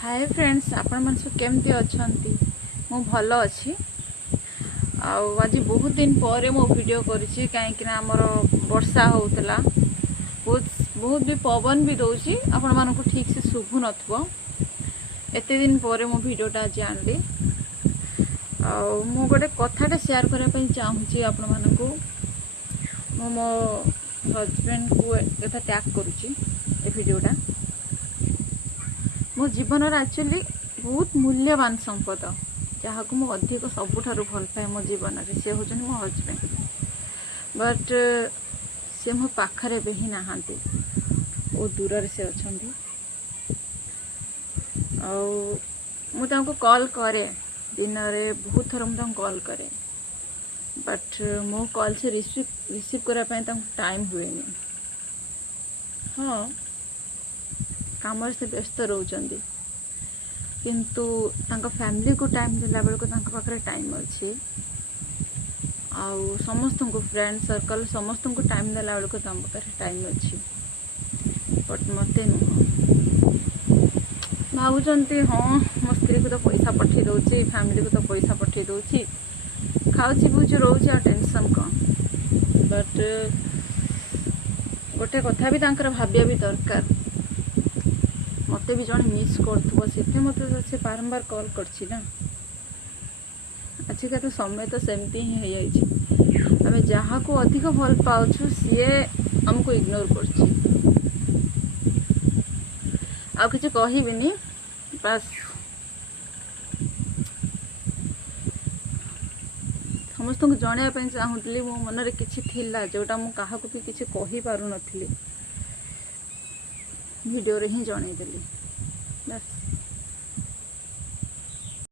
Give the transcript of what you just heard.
Hi friends, आपण मन सब केमती अच्छी? मु भल अच्छी। आज बहुत दिन पर मो वीडियो करी कहीं आमर वर्षा होता बहुत बहुत भी पवन भी दौची आपण मानक ठीक से शुभु नथिबो। एते दिन पर मो वीडियोटा आज आनली मु गोटे कथाटा शेयर करने चाहूँगी आपण मानक। मो हजबैंड को एटा टैग करुच्ची ए वीडियोटा। मो जीवन एक्चुअली बहुत मूल्यवान संपद जहाँ को मुझे अधिक सबुठारु भल पाए मो जीवन से हूँ मो हजबैंड। बट से मो पाखरे भी ही नहांती, वो दूर से अच्छा। मुझे कॉल करे दिन रे बहुत थर मुझे कॉल करे, बट मो कॉल से रिसीव करने टाइम हुए नहीं। हाँ, काम से व्यस्त रोचंदी किंतु तांका फैमिली को टाइम दिला बेल को तांका पाखरे टाइम अच्छी। आउ समस्त को फ्रेंड सर्कल समस्त को टाइम दिला बेल को तांका पाखरे टाइम अच्छी। बट मते भावुंट हाँ मो स्त्री को तो पैसा पठे दौची, फैमिली को तो पैसा पठे दौची, खाऊची पिऊची रोची आ टेंशन कौन। बट गोटे कथा भी तांकर भाबिया भी दरकार। मते भी जन मिस करथबो सेते मते से बारंबार कॉल करछि ना। आजिका तो समय तो सेमती ही है जाइछि। आमे जहाँ को अधिक भल पाउछु सीए हमको इग्नोर करछि। आ किछ कहिबिनी, बस समस्त को जणाया ପାଇଁ चाहूतली। मो मन रे किछि थिला जोटा मु काहा को भी किछि कहि पारु नथिली, वीडियो रे ही जणाई देली बस।